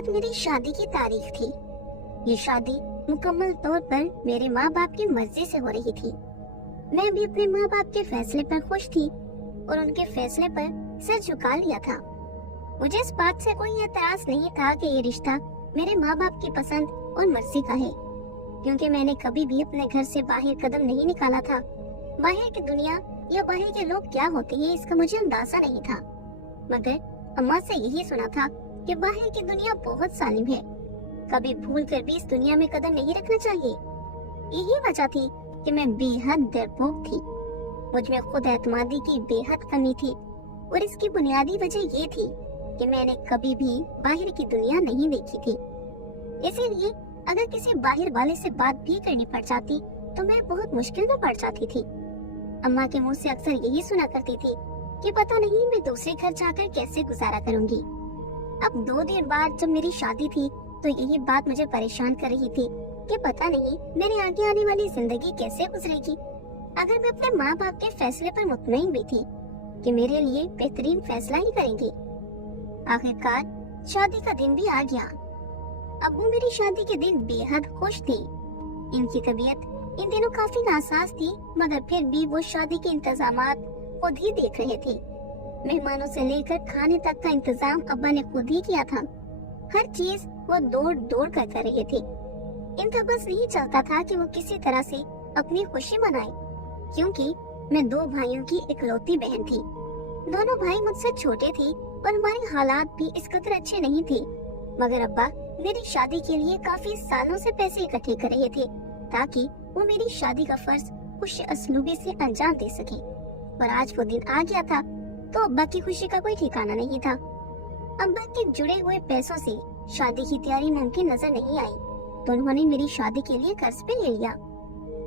आज मेरी शादी की तारीख थी। ये शादी मुकम्मल तौर पर मेरे माँ बाप की मर्जी से हो रही थी। मैं भी अपने माँ बाप के फैसले पर खुश थी और उनके फैसले पर सर झुका लिया था। मुझे इस बात से कोई एतराज नहीं था कि ये रिश्ता मेरे माँ बाप की पसंद और मर्जी का है, क्योंकि मैंने कभी भी अपने घर से बाहर कदम नहीं निकाला था। बाहर की दुनिया या बाहर के लोग क्या होते हैं इसका मुझे अंदाजा नहीं था, मगर अम्मा से यही सुना था कि बाहर की दुनिया बहुत जालिम है, कभी भूल कर भी इस दुनिया में कदम नहीं रखना चाहिए। यही वजह थी कि मैं बेहद डरपोक थी। मुझ में खुद एतमादी की बेहद कमी थी और इसकी बुनियादी वजह ये थी कि मैंने कभी भी बाहर की दुनिया नहीं देखी थी। इसीलिए अगर किसी बाहर वाले से बात भी करनी पड़ जाती तो मैं बहुत मुश्किल में पड़ जाती थी। अम्मा के मुंह से अक्सर यही सुना करती थी कि पता नहीं मैं दूसरे घर जाकर कैसे गुजारा करूंगी। अब 2 दिन बाद जब मेरी शादी थी तो यही बात मुझे परेशान कर रही थी कि पता नहीं मेरे आगे आने वाली जिंदगी कैसे गुजरेगी। अगर मैं अपने माँ बाप के फैसले पर मुतमईन भी थी कि मेरे लिए बेहतरीन फैसला ही करेंगे। आखिरकार शादी का दिन भी आ गया। अब्बू मेरी शादी के दिन बेहद खुश थे। इनकी तबीयत इन दिनों काफी नासाज थी, मगर फिर भी वो शादी के इंतजामात खुद ही देख रहे थे। मेहमानों से लेकर खाने तक का इंतजाम अब्बा ने खुद ही किया था। हर चीज वो दौड़ दौड़ कर रहे थे। इनका बस नहीं चलता था कि वो किसी तरह से अपनी खुशी मनाए, क्योंकि मैं 2 भाइयों की इकलौती बहन थी। दोनों भाई मुझसे छोटे थे और हमारे हालात भी इस कदर अच्छे नहीं थे, मगर अब्बा मेरी शादी के लिए काफी सालों से पैसे इकट्ठे कर रहे थे ताकि वो मेरी शादी का फर्ज खुश असलूबी से अंजाम दे सके। और आज वो दिन आ गया था तो अब्बा की खुशी का कोई ठिकाना नहीं था। अब्बा के जुड़े हुए पैसों से शादी की तैयारी मुमकिन नजर नहीं आई, तो उन्होंने मेरी शादी के लिए कर्ज पे ले लिया।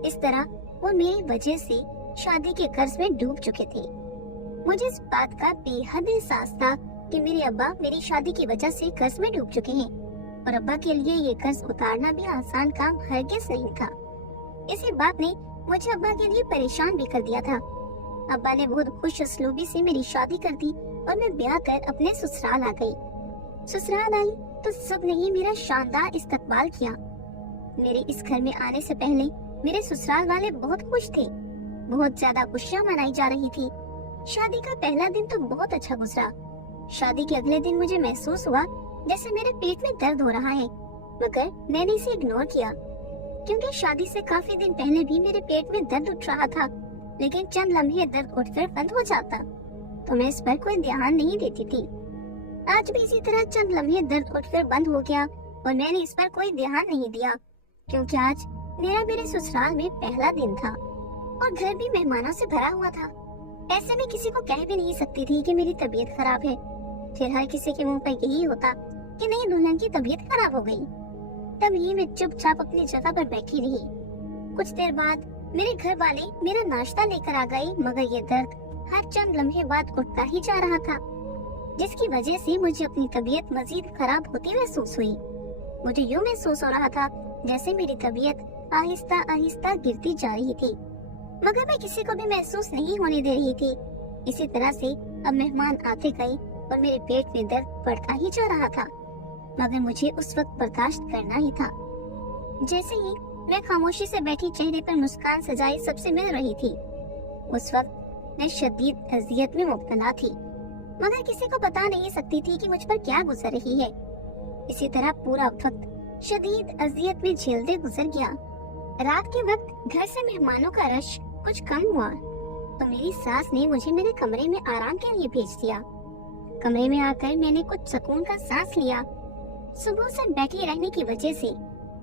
इस तरह वो मेरी वजह से शादी के कर्ज में डूब चुके थे। मुझे इस बात का बेहद एहसास था कि मेरे अब्बा मेरी शादी की वजह से कर्ज में डूब चुके हैं और अब्बा के लिए ये कर्ज उतारना भी आसान काम हरगिज नहीं था। इसी बात ने मुझे अब्बा के लिए परेशान भी कर दिया था। अब्बा ने बहुत खुश असलूबी से मेरी शादी कर दी और मैं ब्याह कर अपने ससुराल आ गई। ससुराल आई तो सब ने ही मेरा शानदार इस्तकबाल किया। मेरे इस घर में आने से पहले मेरे ससुराल वाले बहुत खुश थे। बहुत ज्यादा खुशियाँ मनाई जा रही थी। शादी का पहला दिन तो बहुत अच्छा गुजरा। शादी के अगले दिन मुझे महसूस हुआ जैसे मेरे पेट में दर्द हो रहा है, मगर मैंने इसे इग्नोर किया, क्योंकि शादी से काफी दिन पहले भी मेरे पेट में दर्द उठ रहा था, लेकिन चंद लम्हे दर्द उठकर बंद हो जाता तो मैं इस पर कोई ध्यान नहीं देती थी। आज भी इसी तरह चंद लम्हे दर्द उठकर बंद हो गया और मैंने इस पर कोई ध्यान नहीं दिया, क्योंकि आज मेरे ससुराल में पहला दिन था और घर भी मेहमानों से भरा हुआ था। ऐसे में किसी को कह भी नहीं सकती थी कि मेरी तबीयत खराब है। फिर हर किसी के मुंह पर यही होता कि नई दुल्हन की तबीयत खराब हो गई। तब ये मैं चुपचाप अपनी जगह पर बैठी रही। कुछ देर बाद मेरे घर वाले मेरा नाश्ता लेकर आ गए, मगर ये दर्द हर चंद लम्हे बाद उठता ही जा रहा था, जिसकी वजह से मुझे अपनी तबीयत मजीद खराब होती महसूस हुई। मुझे यूँ महसूस हो रहा था जैसे मेरी तबीयत आहिस्ता आहिस्ता गिरती जा रही थी, मगर मैं किसी को भी महसूस नहीं होने दे रही थी। इसी तरह से अब मेहमान आते गए और मेरे पेट में दर्द बढ़ता ही जा रहा था, मगर मुझे उस वक्त बर्दाश्त करना ही था। जैसे ही मैं खामोशी से बैठी चेहरे पर मुस्कान सजाए सबसे मिल रही थी, उस वक्त मैं शदीद अजियत में मुब्तला थी, मगर किसी को बता नहीं सकती थी कि मुझ पर क्या गुजर रही है। इसी तरह पूरा वक्त शदीद अजियत में झेलते गुजर गया। रात के वक्त घर से मेहमानों का रश कुछ कम हुआ तो मेरी सास ने मुझे मेरे कमरे में आराम के लिए भेज दिया। कमरे में आकर मैंने कुछ सुकून का सांस लिया। सुबह से बैठी रहने की वजह से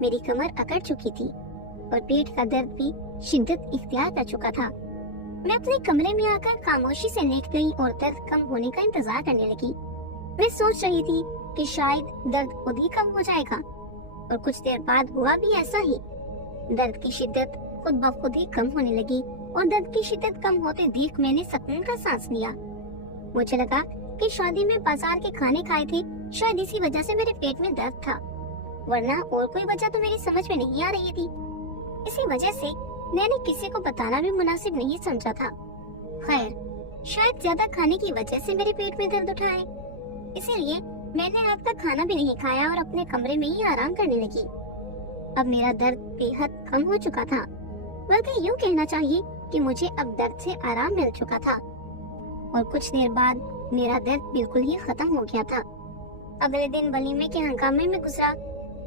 मेरी कमर अकड़ चुकी थी और पेट का दर्द भी शिद्दत इख्तियार कर चुका था। मैं अपने कमरे में आकर खामोशी से लेट गई और दर्द कम होने का इंतजार करने लगी। मैं सोच रही थी कि शायद दर्द खुद ही कम हो जाएगा, और कुछ देर बाद हुआ भी ऐसा ही। दर्द की शिद्दत खुद ब खुद ही कम होने लगी और दर्द की शिद्दत कम होते देख मैंने सुकून का सांस लिया। मुझे लगा कि शादी में बाजार के खाने खाए थे, शायद इसी वजह से मेरे पेट में दर्द था, वरना और कोई वजह तो मेरी समझ में नहीं आ रही थी। इसी वजह से मैंने किसी को बताना भी मुनासिब नहीं समझा था। खैर, शायद ज्यादा खाने की वजह से मेरे पेट में दर्द उठा है, इसीलिए میں نے رات کا کھانا بھی نہیں کھایا اور اپنے کمرے میں ہی آرام کرنے لگی۔ اب میرا درد بے حد کم ہو چکا تھا، بلکہ یوں کہنا چاہیے کہ مجھے اب درد سے آرام مل چکا تھا، اور کچھ دیر بعد میرا درد بالکل ہی ختم ہو گیا تھا۔ اگلے دن ولیمے کے ہنگامے میں گزرا۔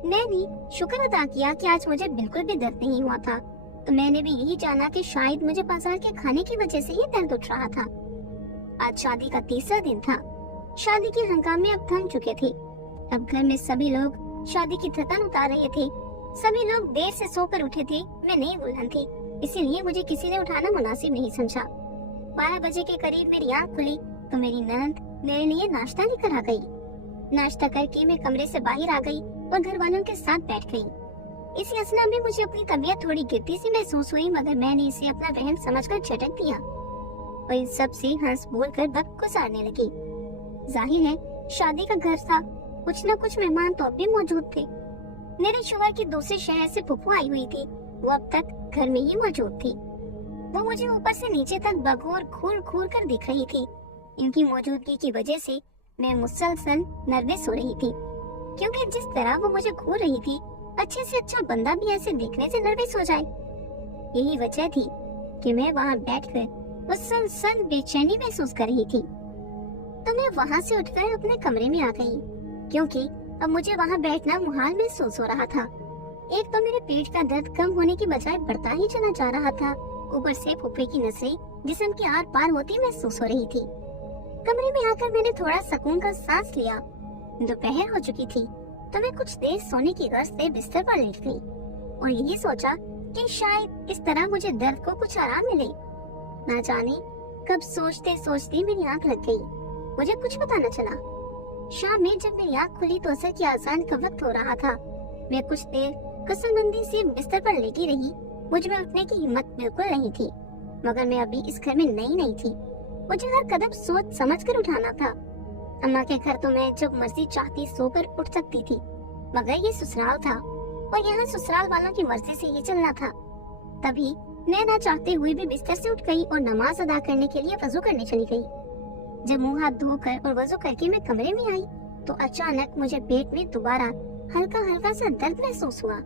میں نے شکر ادا کیا کہ آج مجھے بالکل بھی درد نہیں ہوا تھا، تو میں نے بھی یہی جانا کہ شاید مجھے بازار کے کھانے کی وجہ سے ہی درد اٹھ رہا تھا۔ آج شادی کا تیسرا دن تھا۔ شادی کے ہنگامے اب تھم چکے تھے۔ اب گھر میں سبھی لوگ شادی کی تھکن اتار رہے تھے۔ سبھی لوگ دیر سے سو کر اٹھے تھے۔ میں نئی دلہن تھی، اسی لیے مجھے کسی نے اٹھانا مناسب نہیں سمجھا۔ 12 بجے کے قریب میری آنکھ کھلی تو میری نند میرے لیے ناشتہ لے کر آ گئی۔ ناشتہ کر کے میں کمرے سے باہر آ گئی اور گھر والوں کے ساتھ بیٹھ گئی۔ اسی اثنا میں مجھے اپنی طبیعت تھوڑی گرتی سی محسوس ہوئی، مگر میں نے اسے اپنا وہم سمجھ کر جھٹک دیا اور ان سب سے ہنس بول کر وقت گزارنے لگی۔ ظاہر ہے شادی کا گھر تھا، کچھ نہ کچھ مہمان تو بھی موجود تھے۔ میرے شوہر کی دوسرے شہر سے پھپھو آئی ہوئی تھی، وہ اب تک گھر میں ہی موجود تھی۔ وہ مجھے اوپر سے نیچے تک بگور گھور گھور کر دکھ رہی تھی۔ ان کی موجودگی کی وجہ سے میں مسلسل نروس ہو رہی تھی، کیونکہ جس طرح وہ مجھے گھور رہی تھی، اچھے سے اچھا بندہ بھی ایسے دیکھنے سے نروس ہو جائے۔ یہی وجہ تھی کہ میں وہاں بیٹھ کر مسلسل بے چینی محسوس کر رہی تھی۔ تو میں وہاں سے اٹھ کر اپنے کمرے میں آ گئی، کیونکہ اب مجھے وہاں بیٹھنا محال محسوس ہو رہا تھا۔ ایک تو میرے پیٹ کا درد کم ہونے کی بجائے بڑھتا ہی چلا جا رہا تھا، اوپر سے پھپھے کی نسیں جسم کے آر پار ہوتی محسوس ہو رہی تھی۔ کمرے میں آ کر میں نے تھوڑا سکون کا سانس لیا۔ دوپہر ہو چکی تھی تو میں کچھ دیر سونے کی غرض سے بستر پر لیٹ گئی اور یہی سوچا کہ شاید اس طرح مجھے درد کو کچھ آرام ملے۔ نہ جانے کب سوچتے سوچتے میری آنکھ لگ گئی، مجھے کچھ پتا نہ چلا۔ شام میں جب میری آنکھ کھلی تو عصر کی اذان کا وقت ہو رہا تھا۔ میں کچھ دیر کسل سے بستر پر لیٹی رہی۔ مجھ میں اٹھنے کی ہمت بالکل نہیں تھی، مگر میں ابھی اس گھر میں نئی تھی، مجھے ہر قدم سوچ سمجھ کر اٹھانا تھا۔ اماں کے گھر تو میں جب مرضی چاہتی سو کر اٹھ سکتی تھی، مگر یہ سسرال تھا اور یہاں سسرال والوں کی مرضی سے یہ چلنا تھا۔ تبھی میں نہ چاہتے ہوئے بھی بستر سے اٹھ گئی اور نماز ادا کرنے کے لیے وضو کرنے چلی گئی۔ جب منہ ہاتھ دھو کر اور وضو کر کے میں کمرے میں آئی تو اچانک مجھے پیٹ میں دوبارہ ہلکا سا درد محسوس ہوا،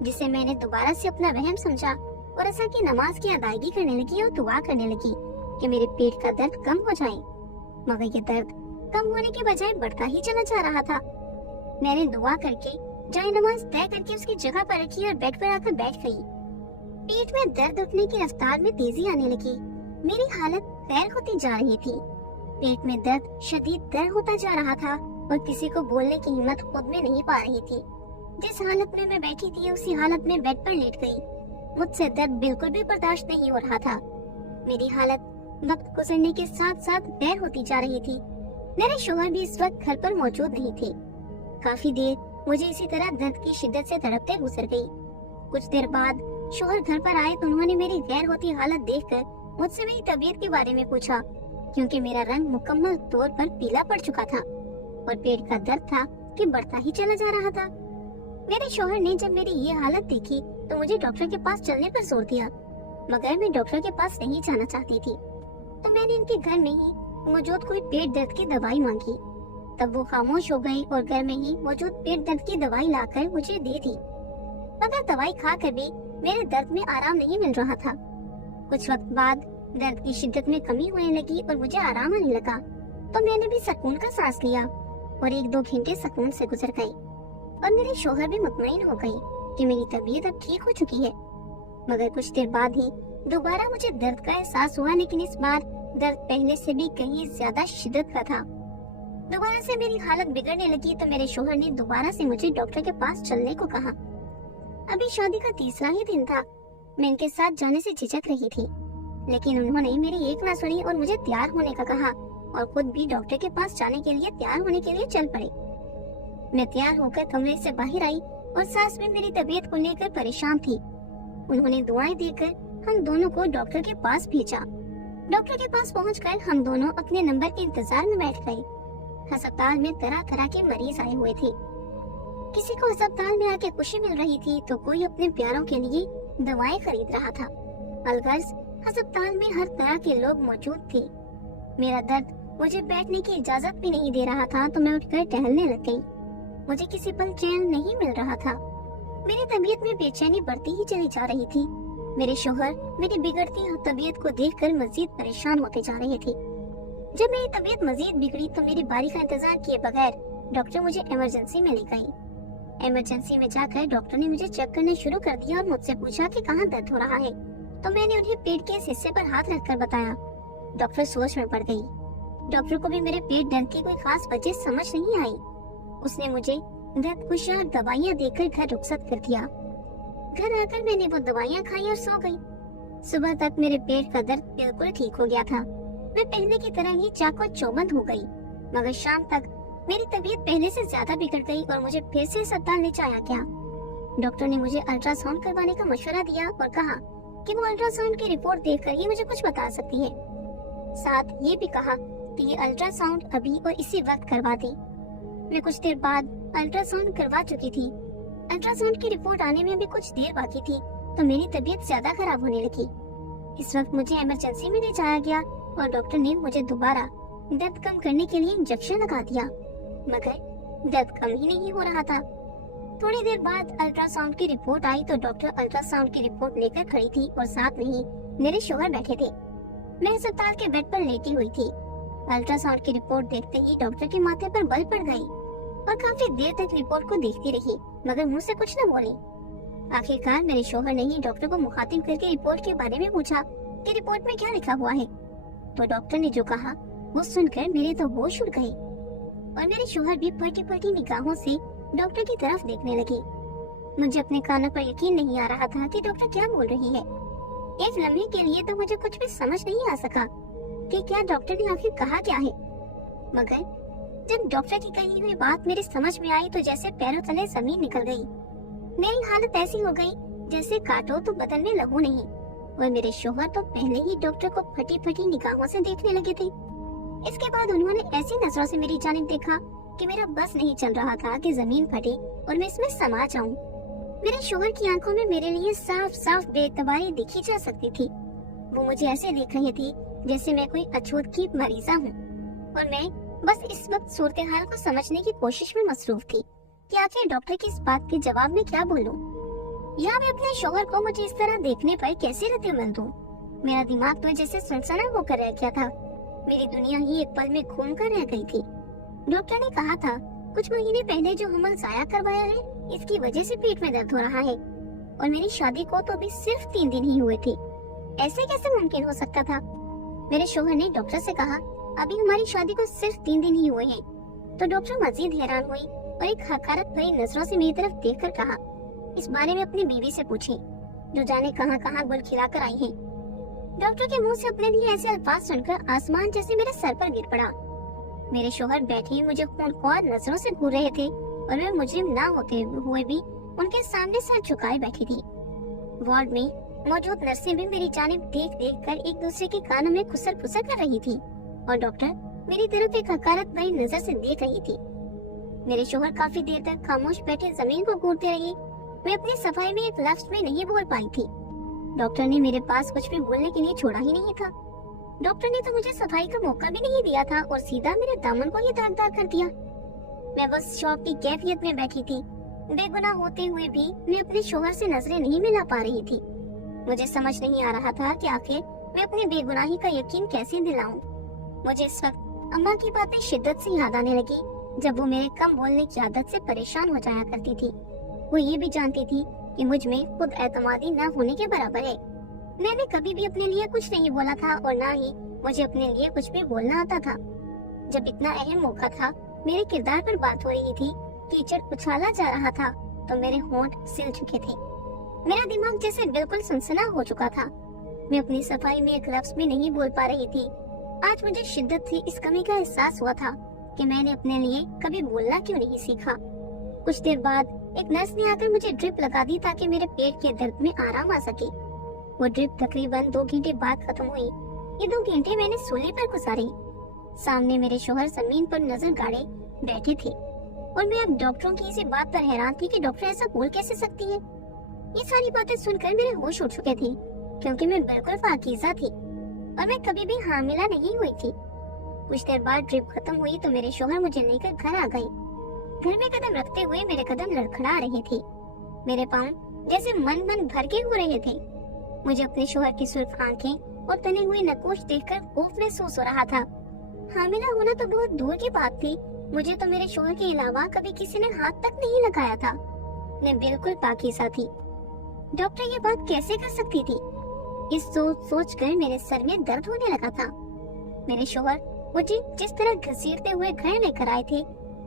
جسے میں نے دوبارہ سے اپنا وہم سمجھا اور عصر کی نماز کی ادائیگی کرنے لگی اور دعا کرنے لگی کہ میرے پیٹ کا درد کم ہو جائے، مگر یہ درد کم ہونے کے بجائے بڑھتا ہی چلا جا رہا تھا۔ میں نے دعا کر کے جائے نماز طے کر کے اس کی جگہ پر رکھی اور بیڈ پر آ کر بیٹھ گئی۔ پیٹ میں درد اٹھنے کی رفتار میں تیزی آنے لگی، میری حالت غیر ہوتی جا رہی تھی۔ پیٹ میں درد شدید تر ہوتا جا رہا تھا اور کسی کو بولنے کی ہمت خود میں نہیں پا رہی تھی۔ جس حالت میں میں بیٹھی تھی اسی حالت میں بیڈ پر لیٹ گئی۔ مجھ سے درد بالکل بھی برداشت نہیں ہو رہا تھا۔ میری حالت وقت گزرنے کے ساتھ ساتھ بہتر ہوتی جا رہی تھی۔ میرے شوہر بھی اس وقت گھر پر موجود نہیں تھے۔ کافی دیر مجھے اسی طرح درد کی شدت سے تڑپتے گزر گئی۔ کچھ دیر بعد شوہر گھر پر آئے تو انہوں نے میری غیر ہوتی حالت دیکھ کر مجھ سے میری طبیعت کے بارے میں پوچھا، کیونکہ میرا رنگ مکمل طور پر پیلا پڑ چکا تھا اور پیٹ کا درد تھا کہ بڑھتا ہی چلا جا رہا تھا۔ میرے شوہر نے جب میری یہ حالت دیکھی تو مجھے ڈاکٹر کے پاس چلنے پر زور دیا، مگر میں ڈاکٹر کے پاس نہیں جانا چاہتی تھی، تو میں نے ان کے گھر میں ہی موجود کوئی پیٹ درد کی دوائی مانگی۔ تب وہ خاموش ہو گئی اور گھر میں ہی موجود پیٹ درد کی دوائی لا کر مجھے دے دی، مگر دوائی کھا کر بھی میرے درد میں آرام نہیں مل رہا تھا۔ کچھ وقت بعد درد کی شدت میں کمی ہونے لگی اور مجھے آرام آنے لگا، تو میں نے بھی سکون کا سانس لیا اور 1-2 گھنٹے سکون سے گزر گئے اور میرے شوہر بھی مطمئن ہو گئی کہ میری طبیعت اب ٹھیک ہو چکی ہے۔ مگر کچھ دیر بعد ہی دوبارہ مجھے درد کا احساس ہوا، لیکن اس بار درد پہلے سے بھی کہیں زیادہ شدت کا تھا۔ دوبارہ سے میری حالت بگڑنے لگی تو میرے شوہر نے دوبارہ سے مجھے ڈاکٹر کے پاس چلنے کو کہا۔ ابھی شادی کا تیسرا ہی دن تھا، میں ان کے ساتھ جانے سے جھجک رہی تھی، لیکن انہوں نے میری ایک نہ سنی اور مجھے تیار ہونے کا کہا اور خود بھی ڈاکٹر کے پاس جانے کے لیے تیار ہونے کے لیے چل پڑے۔ میں تیار ہو کر کمرے سے باہر آئی اور ساس بھی میری طبیعت کو لے کر پریشان تھی۔ انہوں نے دعائیں دے کر ہم دونوں کو ڈاکٹر کے پاس بھیجا۔ ڈاکٹر کے پاس پہنچ کر ہم دونوں اپنے نمبر کے انتظار میں بیٹھ گئے۔ ہسپتال میں طرح طرح کے مریض آئے ہوئے تھے، کسی کو ہسپتال میں آ کے خوشی مل رہی تھی تو کوئی اپنے پیاروں کے لیے دوائیں خرید رہا تھا۔ الغرض ہسپتال میں ہر طرح کے لوگ موجود تھے۔ میرا درد मुझे बैठने की इजाजत भी नहीं दे रहा था तो मैं उठकर टहलने लग गई। मुझे किसी पल चैन नहीं मिल रहा था। मेरी तबीयत में बेचैनी बढ़ती ही चली जा रही थी। मेरे शौहर मेरी बिगड़ती तबीयत को देखकर मजीद परेशान होते जा रहे थे। जब मेरी तबीयत मजीद बिगड़ी तो मेरी बारी का इंतजार किए बगैर डॉक्टर मुझे इमरजेंसी में ले गई। इमरजेंसी में जाकर डॉक्टर ने मुझे चेक करने शुरू कर दिया और मुझसे पूछा कि कहाँ दर्द हो रहा है। तो मैंने उन्हें पेट के इस हिस्से पर हाथ रखकर बताया। डॉक्टर सोच में पड़ गई। डॉक्टर को भी मेरे पेट दर्द की कोई खास वजह समझ नहीं आई। उसने मुझे दर्द कुशा दवाइयाँ देकर घर रुखसत कर दिया। घर आकर मैंने वो दवाइयाँ खाई और सो गई। सुबह तक मेरे पेट का दर्द बिल्कुल ठीक हो गया था। मैं पहले की तरह ही चाको चौबंद हो गई, मगर शाम तक मेरी तबीयत पहले से ज्यादा बिगड़ गई और मुझे फिर से अस्पताल ले जाया गया। डॉक्टर ने मुझे अल्ट्रासाउंड करवाने का मशवरा दिया और कहा कि वो अल्ट्रासाउंड की रिपोर्ट देखकर ही मुझे कुछ बता सकती है। साथ ये भी कहा कि ये अल्ट्रासाउंड अभी और इसी वक्त करवा दी। मैं कुछ देर बाद अल्ट्रासाउंड करवा चुकी थी। अल्ट्रासाउंड की रिपोर्ट आने में भी कुछ देर बाकी थी तो मेरी तबीयत ज्यादा खराब होने लगी। इस वक्त मुझे इमरजेंसी में ले जाया गया और डॉक्टर ने मुझे दोबारा दर्द कम करने के लिए इंजेक्शन लगा दिया, मगर दर्द कम ही नहीं हो रहा था। थोड़ी देर बाद अल्ट्रासाउंड की रिपोर्ट आई तो डॉक्टर अल्ट्रासाउंड की रिपोर्ट लेकर खड़ी थी और साथ में ही मेरे शौहर बैठे थे। मैं अस्पताल के बेड पर लेटी हुई थी। अल्ट्रासाउंड की रिपोर्ट देखते ही डॉक्टर के माथे पर बल पड़ गई और काफी देर तक रिपोर्ट को देखती रही, मगर मुझ से कुछ न बोली। आखिरकार मेरे शौहर ने ही डॉक्टर को मुखातिब करके रिपोर्ट के बारे में पूछा कि रिपोर्ट में क्या लिखा हुआ है। तो डॉक्टर ने जो कहा वो सुनकर मेरे तो होश उड़ गए और मेरे शौहर भी फटी फटी निगाहों से डॉक्टर की तरफ देखने लगी। मुझे अपने कानों पर यकीन नहीं आ रहा था कि डॉक्टर क्या बोल रही है। एक लम्हे के लिए तो मुझे कुछ भी समझ नहीं आ सका कि क्या डॉक्टर ने आखिर कहा क्या है, मगर जब डॉक्टर की कही हुई बात मेरी समझ में आई तो जैसे पैरों तले जमीन निकल गई। मेरी हालत ऐसी हो गई जैसे काटो तो बदन में लहू नहीं, और मेरे शौहर तो पहले ही डॉक्टर को फटी फटी निगाहों से देखने लगे थे। इसके बाद उन्होंने ऐसी नजरों से मेरी जानिब देखा कि मेरा बस नहीं चल रहा था कि जमीन फटे और मैं इसमें समा जाऊं। मेरे शौहर की आंखों में मेरे लिए साफ साफ बेतबारी दिखी जा सकती थी। वो मुझे ऐसे देख रही थी जैसे मैं कोई अछूत की मरीजा हूँ, और मैं बस इस वक्त सूरत हाल को समझने की कोशिश में मसरूफ थी कि आखिर डॉक्टर की इस बात के जवाब में क्या बोलूं, या मैं अपने शौहर को मुझे इस तरह देखने पर कैसे रद्द दूं। मेरा दिमाग तो जैसे सनसना होकर रह गया था। मेरी दुनिया ही एक पल में घूम कर रह गई थी। डॉक्टर ने कहा था कुछ महीने पहले जो हमल जाया करवाया है इसकी वजह से पेट में दर्द हो रहा है, और मेरी शादी को तो अभी सिर्फ 3 दिन ही हुए थे। ऐसे कैसे मुमकिन हो सकता था। मेरे शौहर ने डॉक्टर से कहा अभी हमारी शादी को सिर्फ 3 दिन ही हुए हैं। तो डॉक्टर मजीद हैरान हुई और एक हकारत भरी नजरों से मेरी तरफ देखकर कहा इस बारे में अपनी बीवी से पूछें जो जाने कहां कहां गुल खिलाकर आई है। डॉक्टर के मुंह से अपने लिए ऐसे अल्फाज सुनकर आसमान जैसे मेरे सर पर गिर पड़ा। मेरे शौहर बैठे मुझे खूंखार नजरों से घूर रहे थे और मैं मुजरिम ना होते हुए भी उनके सामने सर झुकाए बैठी थी। वार्ड में मौजूद नर्सें भी मेरी जानिब देख देख कर एक दूसरे के कानों में खुसर फुसर कर रही थी और डॉक्टर मेरी तरफ एक हकारत भरी नजर से देख रही थी। मेरे शौहर काफी देर तक खामोश बैठे जमीन को घूरते रहे। मैं अपनी सफाई में एक लफ्ज में नहीं बोल पाई थी। डॉक्टर ने मेरे पास कुछ भी बोलने के लिए छोड़ा ही नहीं था। डॉक्टर ने तो मुझे सफाई का मौका भी नहीं दिया था और सीधा मेरे दामन को ही दागदार कर दिया। मैं बस शौक की कैफियत में बैठी थी। बेगुनाह होते हुए भी मैं अपने शौहर से नजरें नहीं मिला पा रही थी। मुझे समझ नहीं आ रहा था कि आखिर मैं अपनी बेगुनाही का यकीन कैसे दिलाऊं। मुझे इस वक्त अम्मा की बातें शिद्दत से याद आने लगी जब वो मेरे कम बोलने की आदत से परेशान हो जाया करती थी। वो ये भी जानती थी कि मुझ में खुद एतमादी न होने के बराबर है। मैंने कभी भी अपने लिए कुछ नहीं बोला था और ना ही मुझे अपने लिए कुछ भी बोलना आता था। जब इतना अहम मौका था, मेरे किरदार पर बात हो रही थी, कीचड़ उछाला जा रहा था तो मेरे होंठ सिल चुके थे। मेरा दिमाग जैसे बिल्कुल सनसना हो चुका था। मैं अपनी सफाई में एक लफ्ज भी नहीं बोल पा रही थी। आज मुझे शिद्दत से इस कमी का एहसास हुआ था कि मैंने अपने लिए कभी बोलना क्यों नहीं सीखा। कुछ देर बाद एक नर्स ने आकर मुझे ड्रिप लगा दी ताकि मेरे पेट के दर्द में आराम आ सके। वो ड्रिप तकरीबन 2 घंटे बाद खत्म हुई। ये 2 घंटे मैंने सूली पर गुजारे। सामने मेरे शौहर जमीन पर नजर गाड़े बैठे थे और मैं अब डॉक्टरों की इसी बात पर हैरान थी कि डॉक्टर ऐसा बोल कैसे सकती है। ये सारी बातें सुनकर मेरे होश उड़ चुके थे क्योंकि मैं बिल्कुल पाकीज़ा थी और मैं कभी भी हामिला नहीं हुई थी। कुछ देर बाद ट्रिप खत्म हुई तो मेरे शौहर मुझे लेकर घर आ गए। घर में कदम रखते हुए मेरे कदम लड़खड़ा रहे थे। मेरे पाँव जैसे मन भर के हो रहे थे। मुझे अपने शौहर की सुर्ख आंखें और तने हुए नकोश देखकर खौफ महसूस हो रहा था। हामिला होना तो बहुत दूर की बात थी, मुझे तो मेरे शौहर के अलावा कभी किसी ने हाथ तक नहीं लगाया था। मैं बिल्कुल पाकीज़ा थी। डॉक्टर ये बात कैसे कर सकती थी? इस सोच कर मेरे सर में दर्द होने लगा था। मेरे शौहर मुझे जिस तरह घसीटते हुए घर लेकर आए थे,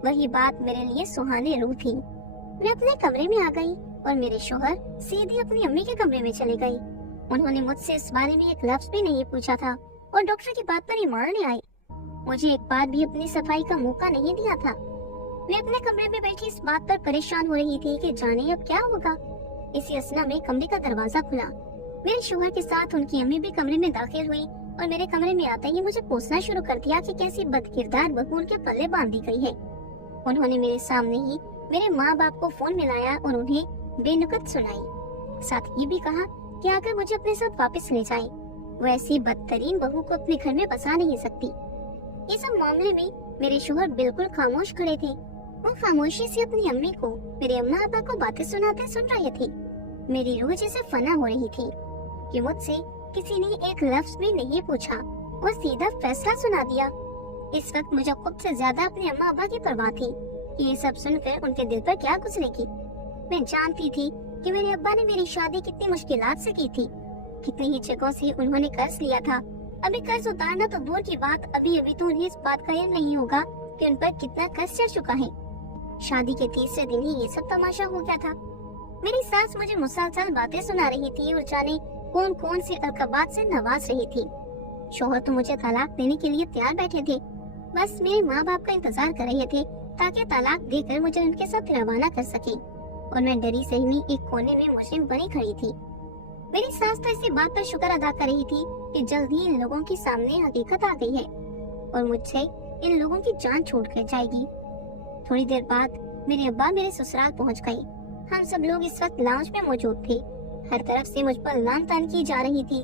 वही बात मेरे लिए सुहाने रूह थी। मैं अपने कमरे में आ गई और मेरे शौहर सीधे अपनी अम्मी के कमरे में चले गए। उन्होंने मुझसे इस बारे में एक लफ्ज भी नहीं पूछा था और डॉक्टर की बात पर ही मानने आए। मुझे एक बार भी अपनी सफाई का मौका नहीं दिया था। मैं अपने कमरे में बैठी इस बात पर परेशान हो रही थी कि जाने अब क्या होगा। इसी असना में कमरे का दरवाजा खुला। मेरे शौहर के साथ उनकी अम्मी भी कमरे में दाखिल हुई और मेरे कमरे में आते ही मुझे पूछना शुरू कर दिया कि कैसी बदकिरदार बहू उनके पल्ले बांध दी गई है। उन्होंने मेरे सामने ही मेरे माँ बाप को फोन मिलाया और उन्हें बेनुकत सुनाई। साथ ये भी कहा कि आकर मुझे अपने साथ वापस ले जाए, वो ऐसी बदतरीन बहू को अपने घर में बसा नहीं सकती। ये सब मामले में मेरे शौहर बिल्कुल खामोश खड़े थे। वो खामोशी से अपनी अम्मी को, मेरे अम्मा अब्बा को बातें सुनाते सुन रहे थे। मेरी रूह जैसे फना हो रही थी कि मुझसे किसी ने एक लफ्ज भी नहीं पूछा और सीधा फैसला सुना दिया। इस वक्त मुझे खुद से ज्यादा अपने अम्मा अब्बा की परवाह थी कि ये सब सुनकर उनके दिल पर क्या गुजरेगी। मैं जानती थी कि मेरे अब्बा ने मेरी शादी कितनी मुश्किलात से की थी, कितनी ही जगहों से उन्होंने कर्ज लिया था। अभी कर्ज उतारना तो दूर की बात, अभी तो उन्हें इस बात का इल्म नहीं होगा कि उन पर कितना कर्ज चढ़ चुका है। शादी के तीसरे दिन ही ये सब तमाशा हो गया था। मेरी सास मुझे मुसलसल बातें सुना रही थी और जाने कौन कौन सी अलकबात से नवाज रही थी। शौहर तो मुझे तलाक देने के लिए तैयार बैठे थे, बस मेरे माँ बाप का इंतजार कर रहे थे ताकि तलाक देकर मुझे उनके साथ रवाना कर सके। और मैं डरी सहमी एक कोने में मुजरिम बनी खड़ी थी। मेरी सास तो इसी बात पर शुक्र अदा कर रही थी कि जल्द ही इन लोगों के सामने हकीकत आ गई है और मुझसे इन लोगों की जान छूट कर जाएगी। थोड़ी देर बाद मेरे अब्बा मेरे ससुराल पहुंच गए। हम सब लोग इस वक्त लाउंज में मौजूद थे। हर तरफ से मुझ पर लान तान की जा रही थी।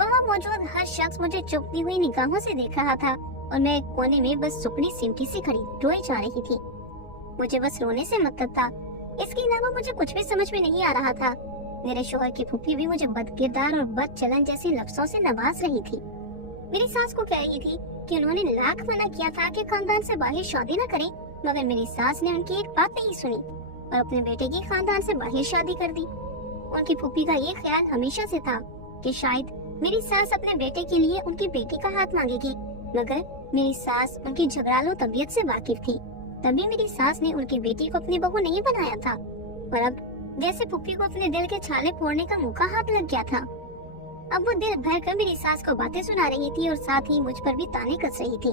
वहाँ मौजूद हर शख्स मुझे चुभती हुई निगाहों से देख रहा था और मैं एक कोने में बस सुपड़ी सिमटी सी खड़ी रोई जा रही थी। मुझे बस रोने से मतलब था, इसके अलावा मुझे कुछ भी समझ में नहीं आ रहा था। मेरे शौहर की फूफी भी मुझे बदकिरदार और बदचलन जैसे लफ्जों से नवाज रही थी। मेरी सास को कह रही थी कि उन्होंने लाख मना किया था कि खानदान से बाहर शादी न करें, मगर मेरी सास ने उनकी एक बात नहीं सुनी और अपने बेटे की खानदान से बाहर शादी कर दी। उनकी फूफी का ये ख्याल हमेशा से था कि शायद मेरी सास अपने बेटे के लिए उनकी बेटी का हाथ मांगेगी, मगर मेरी सास उनकी झगड़ालू तबीयत से वाकिफ थी। तभी मेरी सास ने उनकी बेटी को अपनी बहू नहीं बनाया था और अब जैसे फूफी को अपने दिल के छाले फोड़ने का मौका हाथ लग गया था। अब वो दिल भर कर मेरी सास को बातें सुना रही थी और साथ ही मुझ पर भी ताने कस रही थी।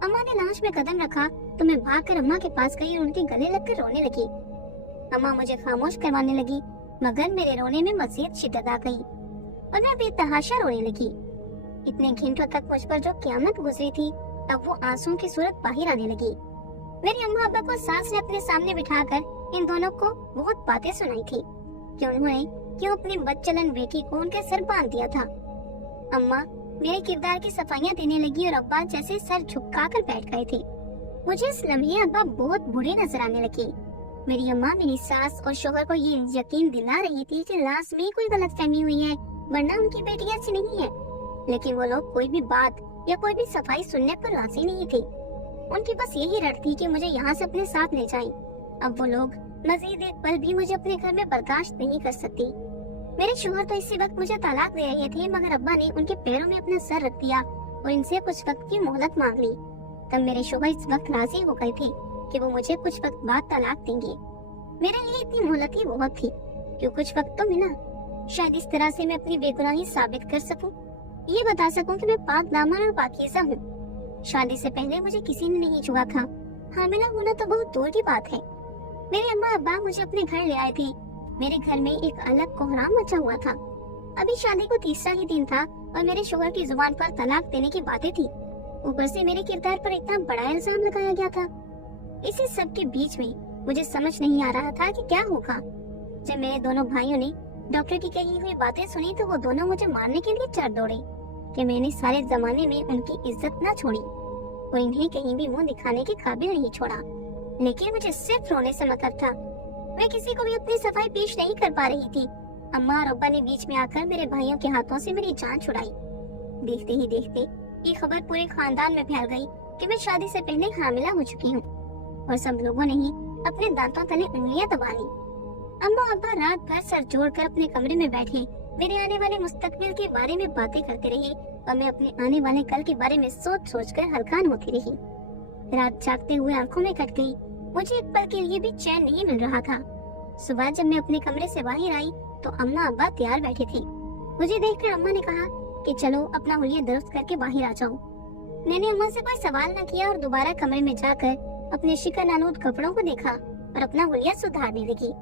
अम्मा ने लाश में कदम रखा तो मैं भागकर अम्मा के पास गई और उनके गले लगकर रोने लगी। अम्मा मुझे खामोश करवाने लगी, मगर मेरे रोने में मजीद शिद्दत आ गई और मैं बेतहाशा रोने लगी। इतने घंटों तक मुझ पर जो क़यामत गुजरी थी, अब वो आंसुओं की सूरत बाहर आने लगी। मेरी अम्मा अब्बा को सास ने अपने सामने बिठाकर इन दोनों को बहुत बातें सुनाई थी कि उन्होंने क्यों अपनी बदचलन बेटी को उनके सर बांध दिया था। अम्मा मेरे किरदार की सफाइयाँ देने लगी और अब्बा जैसे सर झुकाकर बैठ गए थे। मुझे इस लम्हे अब्बा बहुत बुरे नजर आने लगे। मेरी अम्मा मेरी सास और शौहर को ये यकीन दिला रही थी कि लाश में कोई गलतफहमी हुई है, वरना उनकी बेटी ऐसी नहीं है। लेकिन वो लोग कोई भी बात या कोई भी सफाई सुनने पर राजी नहीं थे। उनकी बस यही रट थी कि मुझे यहाँ से अपने साथ ले जाएं। अब वो लोग मजीद एक पल भी मुझे अपने घर में बर्दाश्त नहीं कर सकती। मेरे शौहर तो इसी वक्त मुझे तलाक दे रहे थे, मगर अब्बा ने उनके पैरों में अपना सर रख दिया और इनसे कुछ वक्त की मोहलत मांग ली। तब मेरे शौहर इस वक्त राजी हो गए थे कि वो मुझे कुछ वक्त बाद तलाक देंगे। मेरे लिए इतनी मोहलत ही बहुत थी कि कुछ वक्त तो मिला, शायद इस तरह से मैं अपनी बेगुनाही साबित कर सकूं, ये बता सकूं कि मैं पाक दामन और पाकीज़ा हूँ। शादी से पहले मुझे किसी ने नहीं छुआ था, हामिला होना तो बहुत दूर की बात है। मेरे अम्मा अब्बा मुझे अपने घर ले आए थे। मेरे घर में एक अलग कोहराम मचा हुआ था। अभी शादी को तीसरा ही दिन था और मेरे शौहर की जुबान पर तलाक देने की बातें थी। ऊपर से मेरे किरदार पर इतना बड़ा इल्जाम लगाया गया था। इसी सब के बीच में मुझे समझ नहीं आ रहा था कि क्या होगा। जब मेरे दोनों भाइयों ने डॉक्टर की कही हुई बातें सुनी तो वो दोनों मुझे मारने के लिए चढ़ दौड़े कि मैंने सारे जमाने में उनकी इज्जत न छोड़ी। और इन्हें कहीं भी मुंह दिखाने के काबिल नहीं छोड़ा। लेकिन मुझे सिर्फ रोने से मतलब था। मैं किसी को भी अपनी सफाई पेश नहीं कर पा रही थी। अम्मा और अब्बा ने बीच में आकर मेरे भाइयों के हाथों से मेरी जान छुड़ाई। देखते ही देखते ये खबर पूरे खानदान में फैल गई कि मैं शादी से पहले हामिला हो चुकी हूँ, और सब लोगों ने ही अपने दांतों तले उंगलियां दबा ली। अम्मा अब्बा रात भर सर जोड़कर अपने कमरे में बैठे मेरे आने वाले मुस्तकबिल के बारे में बातें करते रहे, और मैं अपने आने वाले कल के बारे में सोच सोच कर हलकान होती रही। रात जागते हुए आंखों में कट गई। मुझे एक पल के लिए भी चैन नहीं मिल रहा था। सुबह जब मैं अपने कमरे से बाहर आई तो अम्मा अब्बा तैयार बैठे थे। मुझे देखकर अम्मा ने कहा कि चलो अपना हुलिया दुरुस्त करके बाहर आ जाओ। मैंने अम्मा से कोई सवाल न किया और दोबारा कमरे में जाकर अपने शिकन आलूद कपड़ों को देखा और अपना हुलिया सुधारने लगी।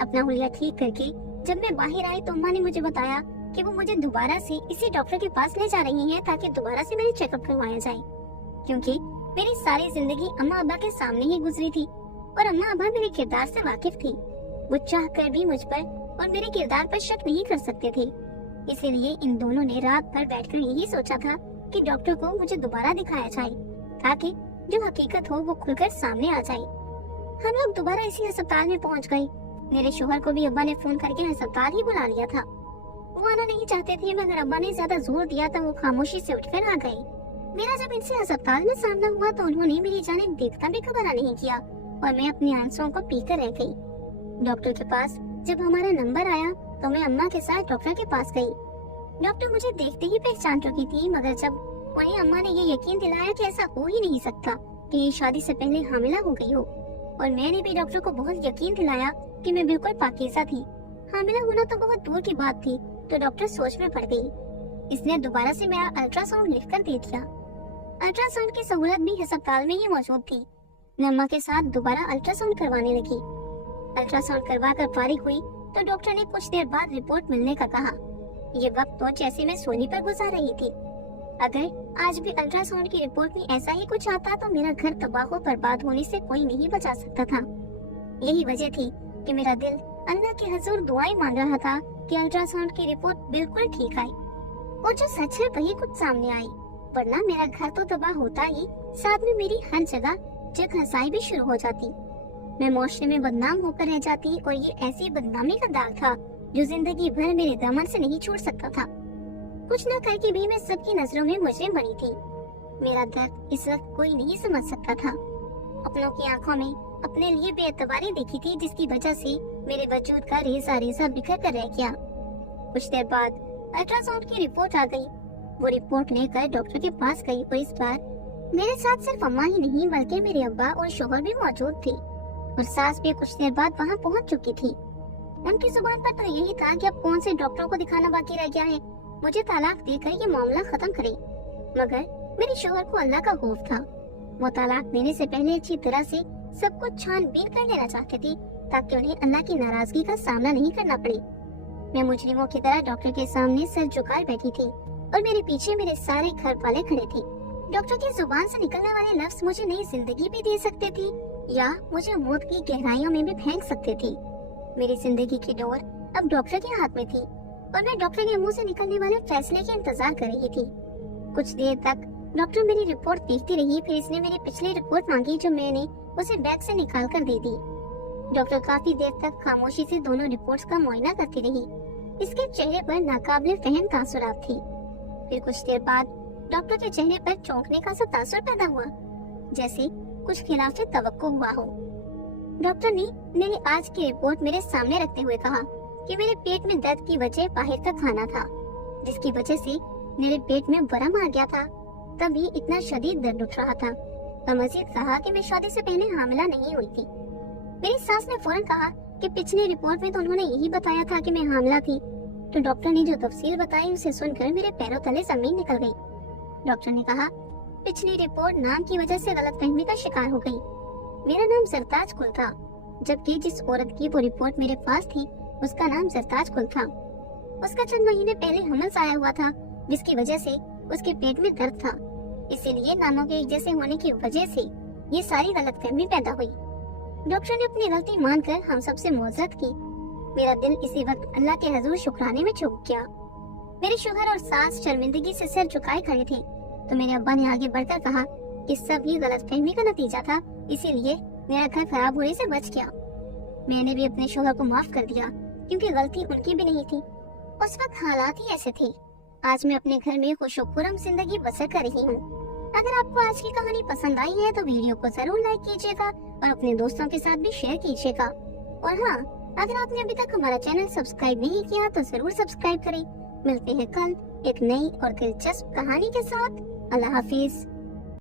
अपना हुलिया ठीक करके जब मैं बाहर आई तो अम्मा ने मुझे बताया कि वो मुझे दोबारा से इसी डॉक्टर के पास ले जा रही हैं ताकि दोबारा से मेरी चेकअप करवाया जाए, क्योंकि मेरी सारी जिंदगी अम्मा अब्बा के सामने ही गुजरी थी और अम्मा अब्बा मेरे किरदार से वाकिफ थी। वो चाह कर भी मुझ पर और मेरे किरदार पर शक नहीं कर सकते थे। इसीलिए इन दोनों ने रात भर बैठकर यही सोचा था कि डॉक्टर को मुझे दोबारा दिखाया जाए ताकि जो हकीकत हो वो खुलकर सामने आ जाए। हम लोग दोबारा इसी अस्पताल में पहुंच गए। मेरे शोहर को भी अब्बा ने फोन करके अस्पताल ही बुला लिया था। वो आना नहीं चाहते थे, मगर अब्बा ने ज्यादा जोर दिया तो वो खामोशी से उठकर आ गए। मेरा जब इनसे अस्पताल में सामना हुआ तो उन्होंने मेरी जानिब देखता भी खबरा नहीं किया और मैं अपनी आंसुओं को पीकर रह गई। डॉक्टर के पास जब हमारा नंबर आया तो मैं अम्मा के साथ डॉक्टर के पास गई। डॉक्टर मुझे देखते ही पहचान चुकी थी, मगर जब उन्हें अम्मा ने ये यकीन दिलाया कि ऐसा हो ही नहीं सकता कि ये शादी से पहले हामिला हो गई हो, और मैंने भी डॉक्टर को बहुत यकीन दिलाया कि मैं बिल्कुल पाकीज़ा थी, हामिला होना तो बहुत दूर की बात थी, तो डॉक्टर सोच में पड़ गई। इसने दोबारा से मेरा अल्ट्रासाउंड लिख कर दे दिया। अल्ट्रासाउंड की सहूलत भी अस्पताल में ही मौजूद थी। मैं अम्मा के साथ दोबारा अल्ट्रासाउंड करवाने लगी। अल्ट्रासाउंड करवा कर फारिग हुई तो डॉक्टर ने कुछ देर बाद रिपोर्ट मिलने का कहा। ये वक्त तो जैसे मैं सोने पर गुजार रही थी। अगर आज भी अल्ट्रासाउंड की रिपोर्ट में ऐसा ही कुछ आता तो मेरा घर तबाह बर्बाद होने से कोई नहीं बचा सकता था। यही वजह थी कि मेरा दिल अल्लाह के हुजूर दुआएं मांग रहा था कि अल्ट्रासाउंड की रिपोर्ट बिल्कुल ठीक आई और जो सच है वही कुछ सामने आई, वरना मेरा घर तो तबाह होता ही, साथ में मेरी हर जगह जगहसाई भी शुरू हो जाती। मैं मुआशरे में बदनाम होकर रह जाती और ये ऐसी बदनामी का दाग था जो जिंदगी भर मेरे दामन से नहीं छूट सकता था। कुछ न करके भी मैं सबकी नजरों में मुजरिम बनी थी। मेरा दर्द इस वक्त कोई नहीं समझ सकता था। अपनों की आंखों में अपने लिए बेएतबारी देखी थी, जिसकी वजह से मेरे वजूद का रेजा रेजा बिखर कर रह गया। कुछ देर बाद अल्ट्रासाउंड की रिपोर्ट आ गई। वो रिपोर्ट लेकर डॉक्टर के पास गई और इस बार मेरे साथ सिर्फ अम्मा ही नहीं बल्कि मेरे अब्बा और शोहर भी मौजूद थे, और सास भी कुछ देर बाद वहाँ पहुँच चुकी थी। उनकी जुबान पर तो यही था कि अब कौन से डॉक्टरों को दिखाना बाकी रह गया है, मुझे तलाक देकर ये मामला खत्म करे। मगर मेरे शोहर को अल्लाह का खौफ था। वो तलाक देने से पहले अच्छी तरह से सब कुछ छानबीन कर लेना चाहते थे ताकि उन्हें अल्लाह की नाराजगी का सामना नहीं करना पड़े। मैं मुजरिमों की तरह डॉक्टर के सामने सर झुकाए बैठी थी और मेरे पीछे मेरे सारे घर वाले खड़े थे। डॉक्टर की जुबान से निकलने वाले लफ्ज मुझे नई जिंदगी भी दे सकते थे या मुझे मौत की गहराइयों में भी फेंक सकते थे। मेरी जिंदगी की डोर अब डॉक्टर के हाथ में थी और मैं डॉक्टर के मुंह से निकलने वाले फैसले के इंतजार कर रही थी। कुछ देर तक डॉक्टर मेरी रिपोर्ट देखती रही, फिर इसने मेरी पिछली रिपोर्ट मांगी जो मैंने उसे बैग से निकाल कर दे दी। डॉक्टर काफी देर तक खामोशी से दोनों रिपोर्ट्स का मुआयना करती रही। इसके चेहरे पर नाकाबिले फहम तासुरात थी। फिर कुछ देर बाद डॉक्टर के चेहरे पर चौंकने का सा तासुर पैदा हुआ, जैसे कुछ खिलाफ तवक्को हुआ हो। डॉक्टर ने मेरी आज की रिपोर्ट मेरे सामने रखते हुए कहा कि मेरे पेट में दर्द की वजह बाहर का खाना था, जिसकी वजह से मेरे पेट में वरम आ गया था, तभी इतना शदीद दर्द उठ रहा था। और मजीद कहा कि मैं शादी से पहले हामिला नहीं हुई थी। मेरी सास ने फौरन कहा कि पिछली रिपोर्ट में तो उन्होंने यही बताया था कि मैं हामिला थी। तो डॉक्टर ने जो तफसील बताई उसे सुनकर मेरे पैरों तले जमीन निकल गई। डॉक्टर ने कहा पिछली रिपोर्ट नाम की वजह से गलतफहमी का शिकार हो गई। मेरा नाम जरताज कुल था, जबकि जिस औरत की वो रिपोर्ट मेरे पास थी उसका नाम जरताज कुल था। उसका चंद महीने पहले हमल आया हुआ था, जिसकी वजह से उसके पेट में दर्द था। इसीलिए नामों के एक जैसे होने की वजह से ये सारी गलतफहमी पैदा हुई। डॉक्टर ने अपनी गलती मानकर हम सबसे मुआवजत की। मेरा दिल इसी वक्त अल्लाह के हुजूर शुक्राने में झुक गया। मेरे शोहर और सास शर्मिंदगी से सर झुकाए खड़े थे, तो मेरे अब्बा ने आगे बढ़कर कहा कि सब ये गलत फहमी का नतीजा था, इसीलिए मेरा घर खराब होने से बच गया। मैंने भी अपने शोहर को माफ कर दिया क्योंकि गलती उनकी भी नहीं थी। उस वक्त हालात ही ऐसे थे। आज मैं अपने घर में खुशनुमा जिंदगी बसर कर रही हूँ। अगर आपको आज की कहानी पसंद आई है तो वीडियो को जरूर लाइक कीजिएगा और अपने दोस्तों के साथ भी शेयर कीजिएगा। और हाँ, अगर आपने अभी तक हमारा चैनल सब्सक्राइब नहीं किया तो जरूर सब्सक्राइब करें। मिलते हैं कल एक नई और दिलचस्प कहानी के साथ। अल्लाह हाफिज।